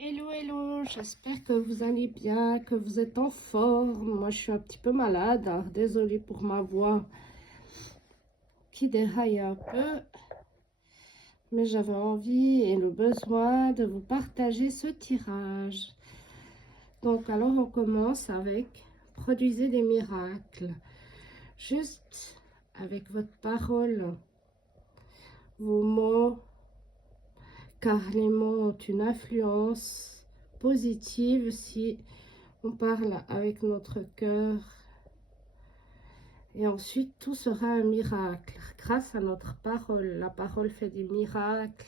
Hello, hello, j'espère que vous allez bien, que vous êtes en forme. Moi, je suis un petit peu malade, hein. Désolée pour ma voix qui déraille un peu. Mais j'avais envie et le besoin de vous partager ce tirage. Donc, alors, on commence avec produisez des miracles. Juste avec votre parole, vos mots, car les mots ont une influence positive si on parle avec notre cœur. Et ensuite, tout sera un miracle grâce à notre parole. La parole fait des miracles.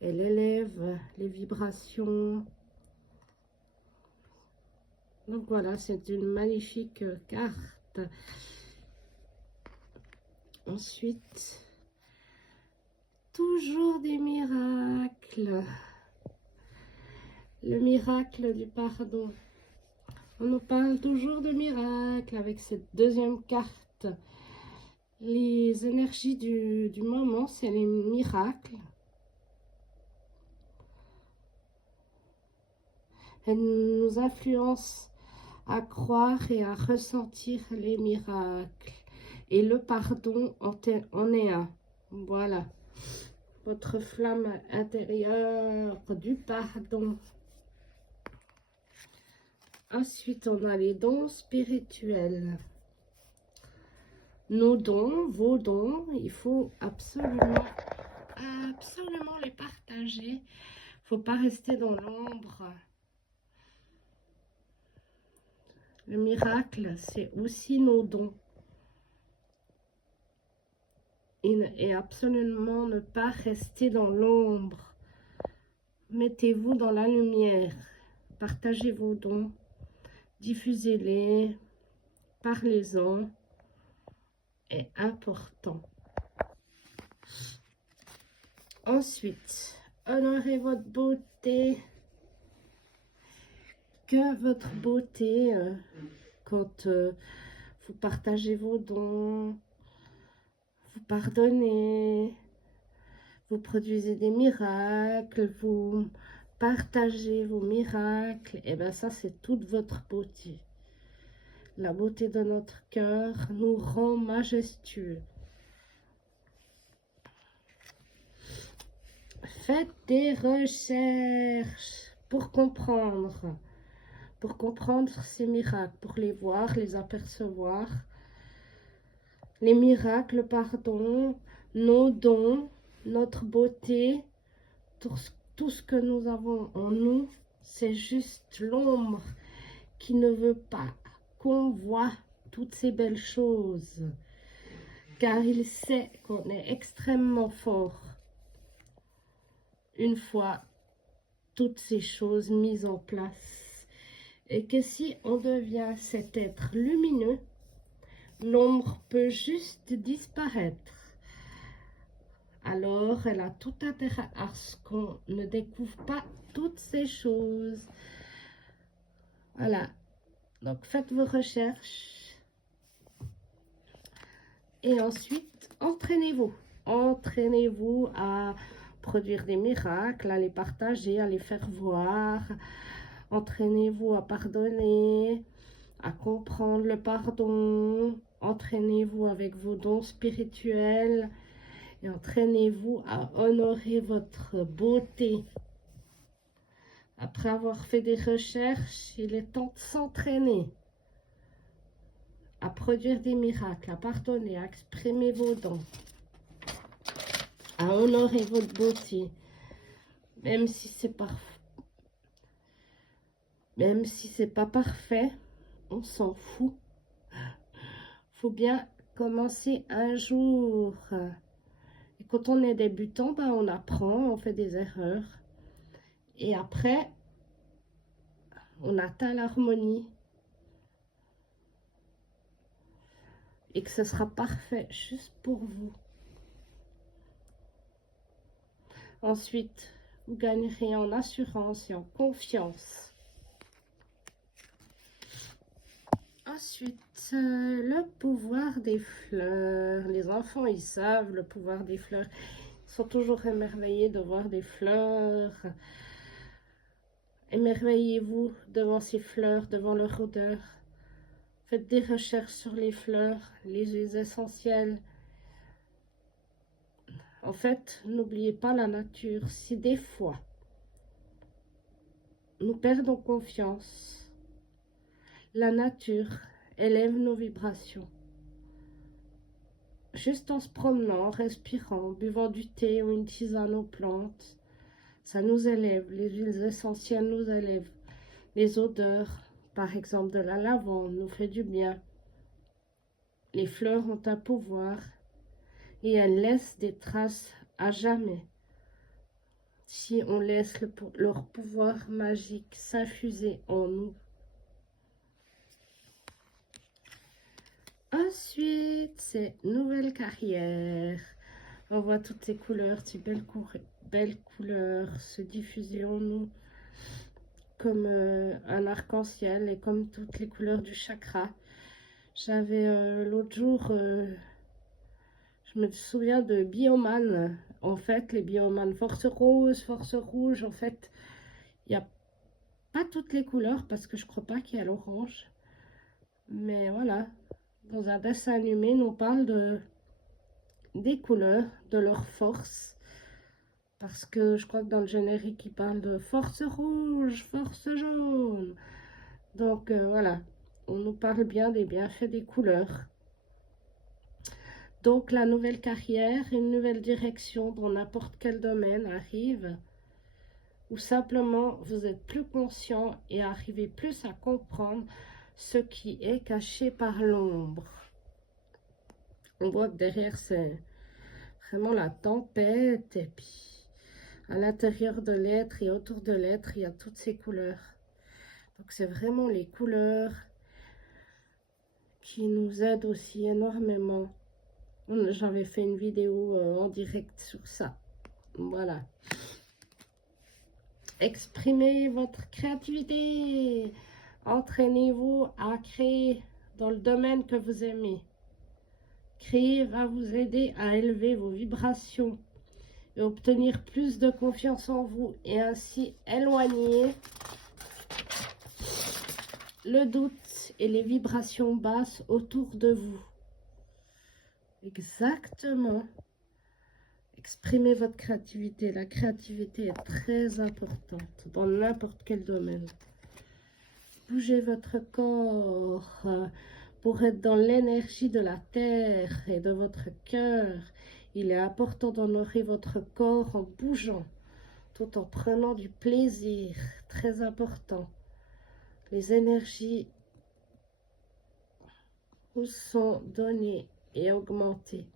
Elle élève les vibrations. Donc voilà, c'est une magnifique carte. Ensuite, toujours des miracles. Le miracle du pardon. On nous parle toujours de miracles avec cette deuxième carte. Les énergies du moment, c'est les miracles. Elles nous influencent à croire et à ressentir les miracles. Et le pardon en est un. Voilà. Votre flamme intérieure du pardon. Ensuite, on a les dons spirituels. Nos dons, vos dons, il faut absolument les partager. Il ne faut pas rester dans l'ombre. Le miracle, c'est aussi nos dons. Et absolument ne pas rester dans l'ombre. Mettez-vous dans la lumière. Partagez vos dons. Diffusez-les. Parlez-en. Est important. Ensuite, honorez votre beauté. Que votre beauté, quand vous partagez vos dons, vous pardonnez, vous produisez des miracles, vous partagez vos miracles, et bien ça c'est toute votre beauté. La beauté de notre cœur nous rend majestueux. Faites des recherches pour comprendre ces miracles, pour les voir, les apercevoir. Les miracles, pardon, nos dons, notre beauté, tout ce que nous avons en nous, c'est juste l'ombre qui ne veut pas qu'on voit toutes ces belles choses. Car il sait qu'on est extrêmement fort une fois toutes ces choses mises en place. Et que si on devient cet être lumineux, l'ombre peut juste disparaître. Alors, elle a tout intérêt à ce qu'on ne découvre pas toutes ces choses. Voilà. Donc, faites vos recherches. Et ensuite, entraînez-vous. Entraînez-vous à produire des miracles, à les partager, à les faire voir. Entraînez-vous à pardonner, à comprendre le pardon. Entraînez-vous avec vos dons spirituels. Et entraînez-vous à honorer votre beauté. Après avoir fait des recherches, il est temps de s'entraîner à produire des miracles, à pardonner, à exprimer vos dons, à honorer votre beauté, même si c'est pas parfait, on s'en fout. Faut bien commencer un jour. Et quand on est débutant, ben on apprend, on fait des erreurs. Et après, on atteint l'harmonie. Et que ce sera parfait juste pour vous. Ensuite, vous gagnerez en assurance et en confiance. Ensuite, le pouvoir des fleurs. Les enfants, ils savent le pouvoir des fleurs. Ils sont toujours émerveillés de voir des fleurs. Émerveillez-vous devant ces fleurs, devant leur odeur. Faites des recherches sur les fleurs, les huiles essentielles. En fait, n'oubliez pas la nature. Si des fois, nous perdons confiance, la nature élève nos vibrations. Juste en se promenant, en respirant, en buvant du thé ou une tisane aux plantes, ça nous élève. Les huiles essentielles nous élèvent. Les odeurs, par exemple de la lavande, nous fait du bien. Les fleurs ont un pouvoir et elles laissent des traces à jamais. Si on laisse leur pouvoir magique s'infuser en nous. Ensuite, c'est nouvelle carrière. On voit toutes ces couleurs, ces belles couleurs se diffuser en nous comme un arc-en-ciel et comme toutes les couleurs du chakra. J'avais l'autre jour, je me souviens de Bioman. En fait, les Bioman force rose, force rouge, en fait, il n'y a pas toutes les couleurs parce que je crois pas qu'il y a l'orange. Mais voilà, dans un dessin animé, on parle des couleurs, de leur force. Parce que je crois que dans le générique, il parle de force rouge, force jaune. Donc voilà, on nous parle bien des bienfaits des couleurs. Donc la nouvelle carrière, une nouvelle direction dans n'importe quel domaine arrive. Ou simplement vous êtes plus conscient et arrivez plus à comprendre ce qui est caché par l'ombre. On voit que derrière c'est vraiment la tempête et puis à l'intérieur de l'être et autour de l'être, il y a toutes ces couleurs. Donc c'est vraiment les couleurs qui nous aident aussi énormément. J'avais fait une vidéo en direct sur ça. Voilà. Exprimez votre créativité. Entraînez-vous à créer dans le domaine que vous aimez. Créer va vous aider à élever vos vibrations et obtenir plus de confiance en vous et ainsi éloigner le doute et les vibrations basses autour de vous. Exactement. Exprimez votre créativité. La créativité est très importante dans n'importe quel domaine. Bougez votre corps pour être dans l'énergie de la terre et de votre cœur. Il est important d'honorer votre corps en bougeant, tout en prenant du plaisir. Très important. Les énergies vous sont données et augmentées.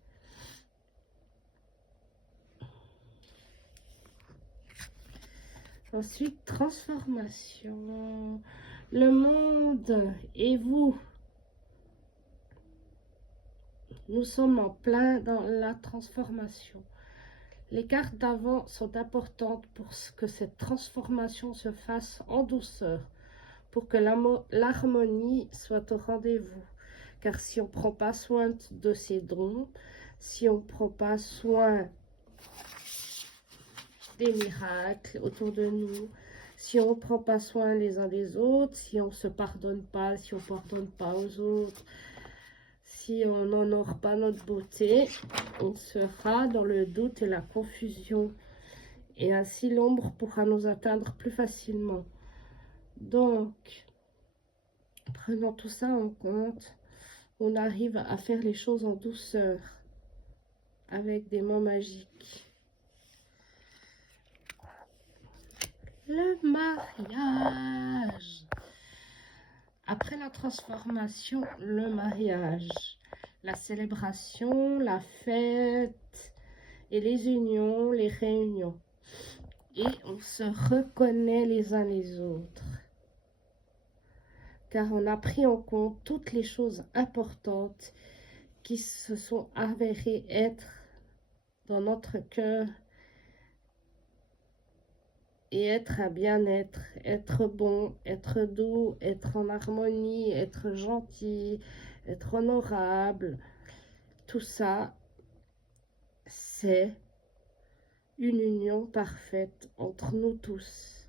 Ensuite, transformation. Le monde et vous. Nous sommes en plein dans la transformation. Les cartes d'avant sont importantes pour que cette transformation se fasse en douceur, pour que l'harmonie soit au rendez-vous. Car si on ne prend pas soin de ses dons, si on ne prend pas soin des miracles autour de nous, si on ne prend pas soin les uns des autres, si on ne se pardonne pas, si on ne pardonne pas aux autres, si on n'honore pas notre beauté, on sera dans le doute et la confusion. Et ainsi l'ombre pourra nous atteindre plus facilement. Donc, prenant tout ça en compte, on arrive à faire les choses en douceur, avec des mots magiques. Le mariage. Après la transformation, le mariage. La célébration, la fête et les unions, les réunions. Et on se reconnaît les uns les autres. Car on a pris en compte toutes les choses importantes qui se sont avérées être dans notre cœur et être un bien-être, être bon, être doux, être en harmonie, être gentil, être honorable. Tout ça, c'est une union parfaite entre nous tous.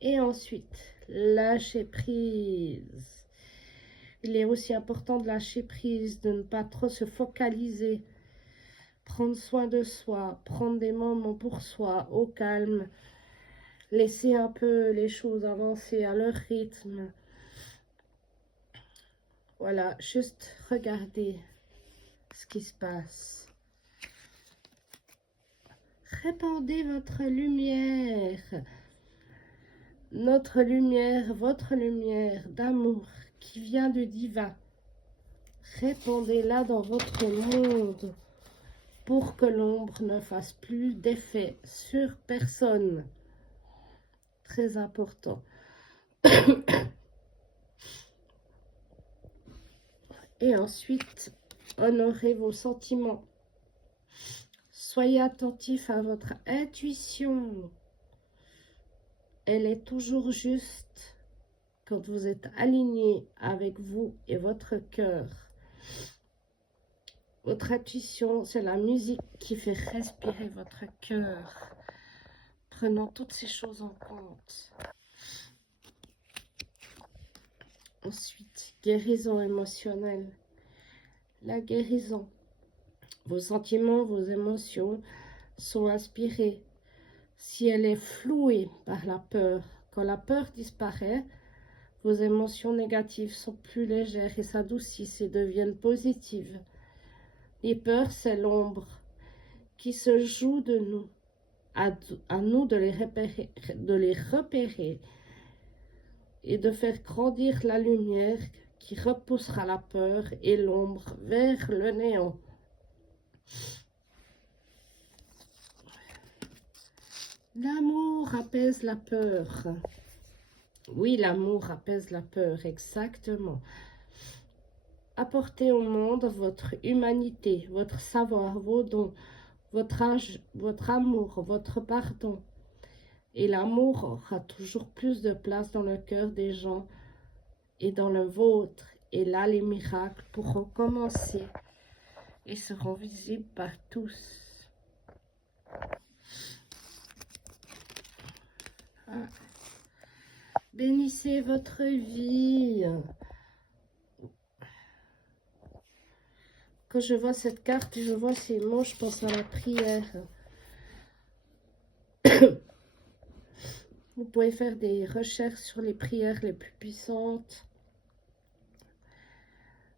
Et ensuite, lâcher prise. Il est aussi important de lâcher prise, de ne pas trop se focaliser. Prendre soin de soi, prendre des moments pour soi, au calme. Laisser un peu les choses avancer à leur rythme. Voilà, juste regarder ce qui se passe. Répandez votre lumière. Notre lumière, votre lumière d'amour qui vient du divin. Répandez-la dans votre monde pour que l'ombre ne fasse plus d'effet sur personne. Très important. Et ensuite, honorez vos sentiments. Soyez attentif à votre intuition. Elle est toujours juste quand vous êtes aligné avec vous et votre cœur. Votre intuition, c'est la musique qui fait respirer votre cœur. Prenons toutes ces choses en compte. Ensuite, guérison émotionnelle. La guérison. Vos sentiments, vos émotions sont inspirés. Si elle est flouée par la peur, quand la peur disparaît, vos émotions négatives sont plus légères et s'adoucissent et deviennent positives. Les peurs, c'est l'ombre qui se joue de nous. À nous de les repérer et de faire grandir la lumière qui repoussera la peur et l'ombre vers le néant. L'amour apaise la peur. Oui, l'amour apaise la peur, exactement. Apportez au monde votre humanité, votre savoir, vos dons, votre âge, votre amour, votre pardon. Et l'amour aura toujours plus de place dans le cœur des gens et dans le vôtre. Et là, les miracles pourront commencer et seront visibles par tous. Ah. Bénissez votre vie. Quand je vois cette carte, je vois ces mots, je pense à la prière. Vous pouvez faire des recherches sur les prières les plus puissantes,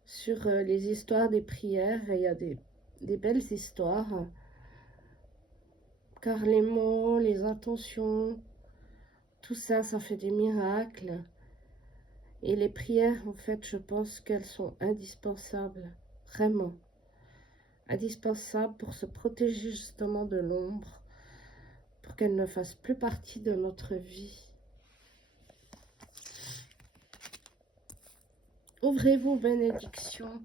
sur les histoires des prières. Il y a des belles histoires. Car les mots, les intentions, tout ça, ça fait des miracles. Et les prières, en fait, je pense qu'elles sont indispensables. Vraiment. Indispensables pour se protéger justement de l'ombre. Pour qu'elle ne fasse plus partie de notre vie. Ouvrez-vous, bénédiction,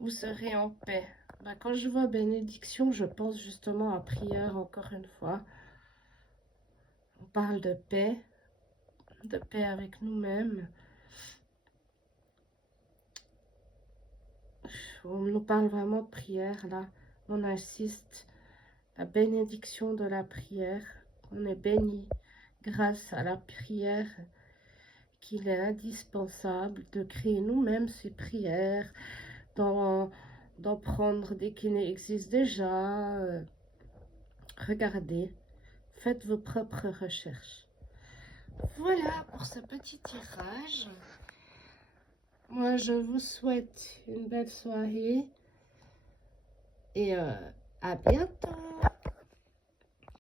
vous serez en paix. Ben, quand je vois bénédiction, je pense justement à prière, encore une fois. On parle de paix avec nous-mêmes. On nous parle vraiment de prière, là. On insiste, la bénédiction de la prière. On est béni grâce à la prière, qu'il est indispensable de créer nous-mêmes ces prières, d'en prendre des qui existent déjà. Regardez, faites vos propres recherches. Voilà pour ce petit tirage. Moi, je vous souhaite une belle soirée et à bientôt.